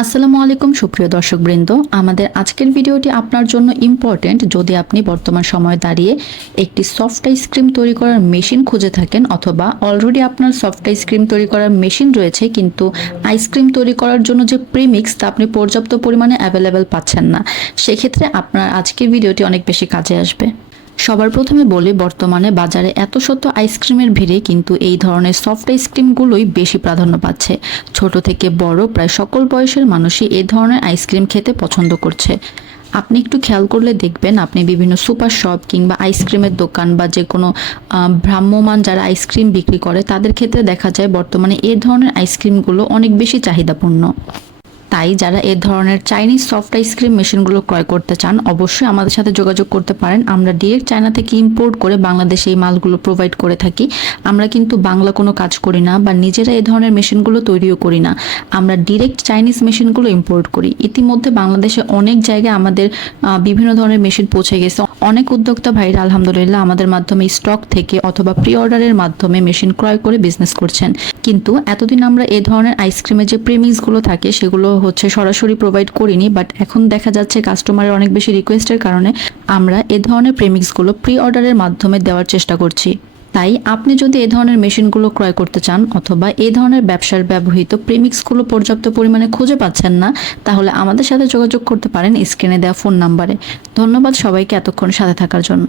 আসসালামু আলাইকুম সুপ্রিয় দর্শকবৃন্দ, আমাদের আজকের ভিডিওটি আপনার জন্য ইম্পর্টেন্ট যদি আপনি বর্তমান সময়ে দাঁড়িয়ে একটি সফট আইসক্রিম তৈরি করার মেশিন খুঁজে থাকেন, অথবা অলরেডি আপনার সফট আইসক্রিম তৈরি করার মেশিন রয়েছে কিন্তু আইসক্রিম তৈরি করার জন্য যে প্রিমিক্স তা আপনি পর্যাপ্ত পরিমাণে অ্যাভেলেবেল পাচ্ছেন না। সেক্ষেত্রে আপনার আজকের ভিডিওটি অনেক বেশি কাজে আসবে। সবার প্রথমে বলি, বর্তমানে বাজারে এত শত আইসক্রিমের ভিড়ে কিন্তু এই ধরনের সফট আইসক্রিমগুলোই বেশি প্রাধান্য পাচ্ছে। ছোট থেকে বড় প্রায় সকল বয়সের মানুষই এই ধরনের আইসক্রিম খেতে পছন্দ করছে। আপনি একটু খেয়াল করলে দেখবেন, আপনি বিভিন্ন সুপার শপ কিংবা আইসক্রিমের দোকান বা যে কোনো ভ্রাম্যমাণ যারা আইসক্রিম বিক্রি করে তাদের ক্ষেত্রে দেখা যায় বর্তমানে এই ধরনের আইসক্রিমগুলো অনেক বেশি চাহিদাপূর্ণ। তাই যারা এ ধরনের চাইনিজ সফট আইসক্রিম মেশিনগুলো ক্রয় করতে চান অবশ্যই আমাদের সাথে যোগাযোগ করতে পারেন। আমরা ডিরেক্ট চায়না থেকে ইম্পোর্ট করে বাংলাদেশে এই মালগুলো প্রোভাইড করে থাকি। আমরা কিন্তু বাংলা কোনো কাজ করি না বা নিজেরা এই ধরনের মেশিনগুলো তৈরিও করি না। আমরা ডিরেক্ট চাইনিজ মেশিনগুলো ইম্পোর্ট করি। ইতিমধ্যে বাংলাদেশে অনেক জায়গায় আমাদের বিভিন্ন ধরনের মেশিন পৌঁছে গেছে। অনেক উদ্যোক্তা ভাইরা আলহামদুলিল্লাহ আমাদের মাধ্যমে স্টক থেকে অথবা প্রি অর্ডারের মাধ্যমে মেশিন ক্রয় করে বিজনেস করছেন। কিন্তু এতদিন আমরা এ ধরনের আইসক্রিমের যে প্রিমিক্সগুলো থাকে সেগুলো সরাসরি প্রোভাইড করিনি, বাট এখন দেখা যাচ্ছে কাস্টমারের অনেক বেশি রিকোয়েস্টের কারণে আমরা এ ধরনের প্রিমিক্সগুলো প্রি অর্ডারের মাধ্যমে দেওয়ার চেষ্টা করছি। তাই আপনি যদি এ ধরনের মেশিনগুলো ক্রয় করতে চান অথবা এই ধরনের ব্যবসার ব্যবহৃত প্রিমিক্সগুলো পর্যাপ্ত পরিমাণে খুঁজে পাচ্ছেন না, তাহলে আমাদের সাথে যোগাযোগ করতে পারেন স্ক্রিনে দেওয়া ফোন নাম্বারে। ধন্যবাদ সবাইকে এতক্ষণ সাথে থাকার জন্য।